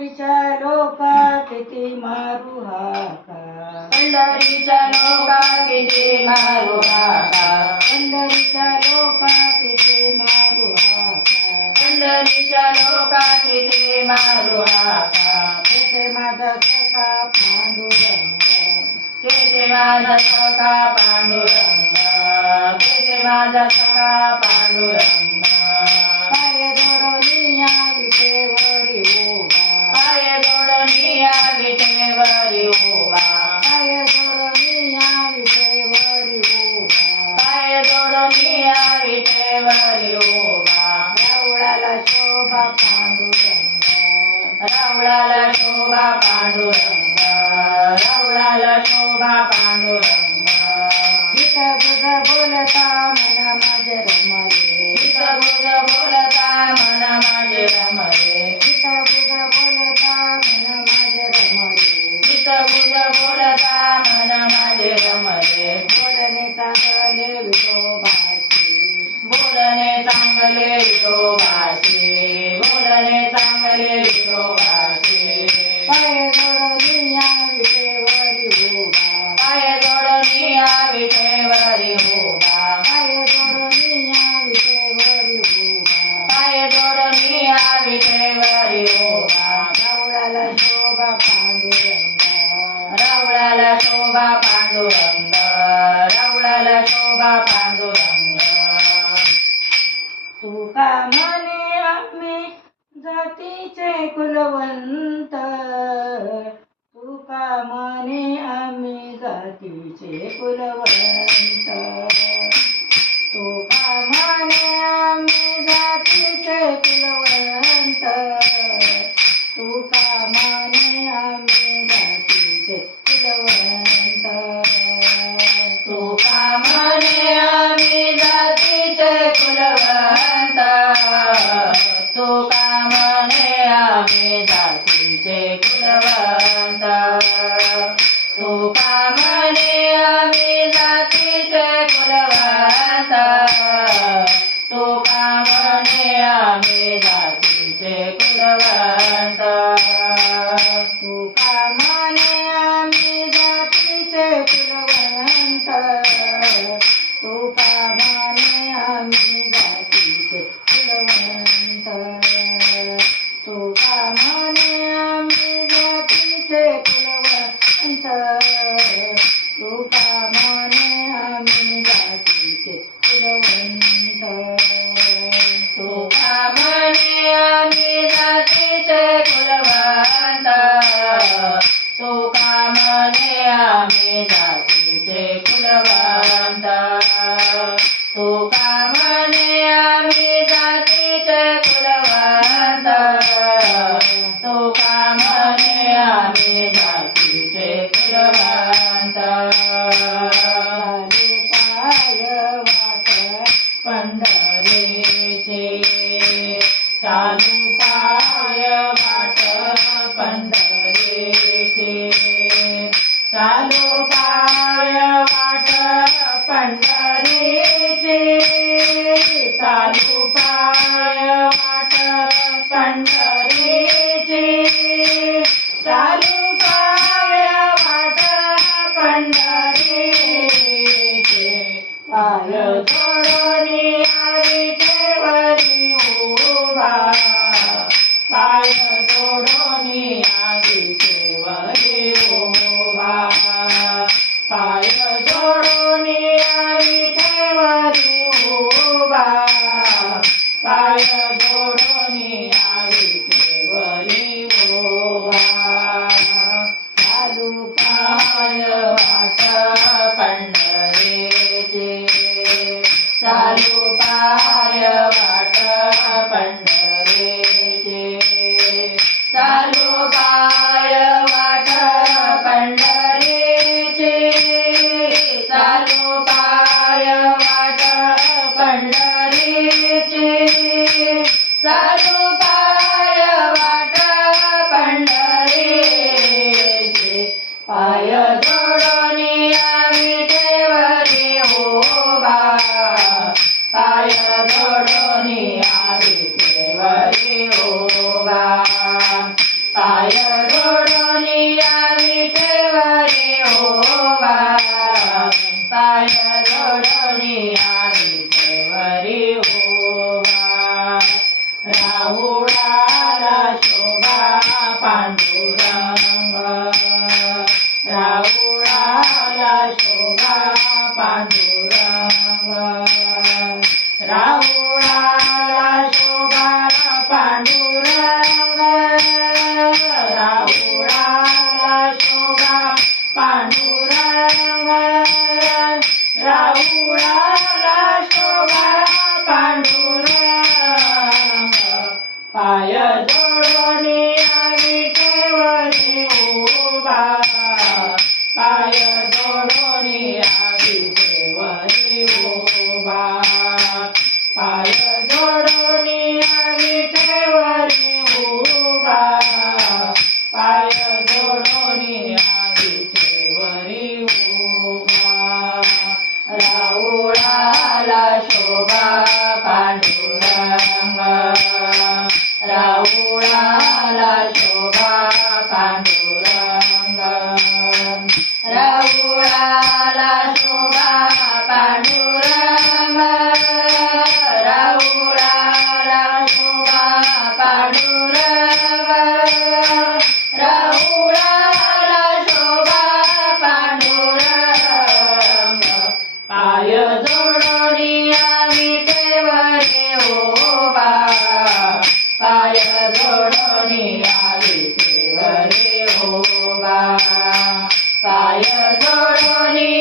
पंढरीच्या लोका किती मारू हाका, पंढरीच्या लोका किती मारू हाका, पंढरीच्या लोका किती मारू हाका, पंढरीच्या लोका किती मारू हाका, तेथे माझा सखा पांडुरंग, तेथे माझा सखा पांडुरंग, तेथे माझा सखा पांडुरंग, पाय जोडून या विटेवरी उभा, पाय जोडून या विटेवरी उभा, पाय जोडून या विटेवरी उभा, पाय जोडून या विटेवरी उभा, रावळाला शोभा पांडुरंग, रावळाला शोभा पांडुरंग, रावळाला शोभा पांडुरंग, गीत बुध बोलता मन माझे रमले, गीत बुध बोलता मन माझे रमले, गीत बुध बोलता मन माझे रमले, गीत बुध बोलता मन माझे रमले, बोलणे चांगले विठोबाशी, बोलणे चांगले विठोबाशी, बोलणे चांगले विठोबाशी, पाय जोडून या विटेवरी उभा, पाय जोडून या विठेवरी उभा, पाय जोडून या विटेवरी उभा, पाय जोडून या विठेवरी उभा, रावळाला शोभा पांडुरंग, रावळाला शोभा पांडुरंग, रावळाला शोभा पांडुरंग, तुका म्हणे आम्ही जातीचे कुलवंत, तुका म्हणे आम्ही जातीचे कुलवंत, तुका म्हणे आम्ही जातीचे कुलवंत, तुका म्हणे आम्ही जातीचे कुलवंत, तुका म्हणे आम्ही जातीचे कुलवंत, तुका म्हणे आम्ही जातीचे कुलवंत, तुका म्हणे आम्ही जातीचे कुलवंत, तुका म्हणे आम्ही जातीचे कुलवंत, तुका म्हणे आम्ही जातीचे कुलवंत, तुका म्हणे आम्ही जातीचे कुलवंत, तुका म्हणे आम्ही जातीचे कुलवंत, तुका म्हणे आम्ही जातीचे कुलवंत, तुका म्हणे आम्ही जातीचे कुलवंत, तुका म्हणे आम्ही जातीचे कुलवंत, तुका म्हणे आम्ही जातीचे कुलवंत, तुका म्हणे आम्ही जातीचे कुलवंत, चालू पाय वाट पंढरी पाय जोडोनी विटेवरी उभा पाय जोडोनी विटेवरी उभा राहुळाला शोभा पांडुरंग राहुळाला शोभा पांडुरंग राहुळाला शोभा पांडुरंग राहुळाला शोभा पांडुरंग राहुळाला शोभा पांडुरंग पाय जोडोनी विटेवरी उभा पाय जोडोनी विटेवरी उभा पाय जोडोनी विटेवरी उभा पाय जोडोनी विटेवरी उभा राहुळाला शोभा पांडुरंग राहुळाला शोभा पांडुरंग राहुळाला शोभा पांडुरंग राहुळाला शोभा पांडुरंग राहुळाला शोभा पांडुरंग पाय जोडोनी विटेवरी उभा पाय जोडोनी विटेवरी उभा पाय जोडोनी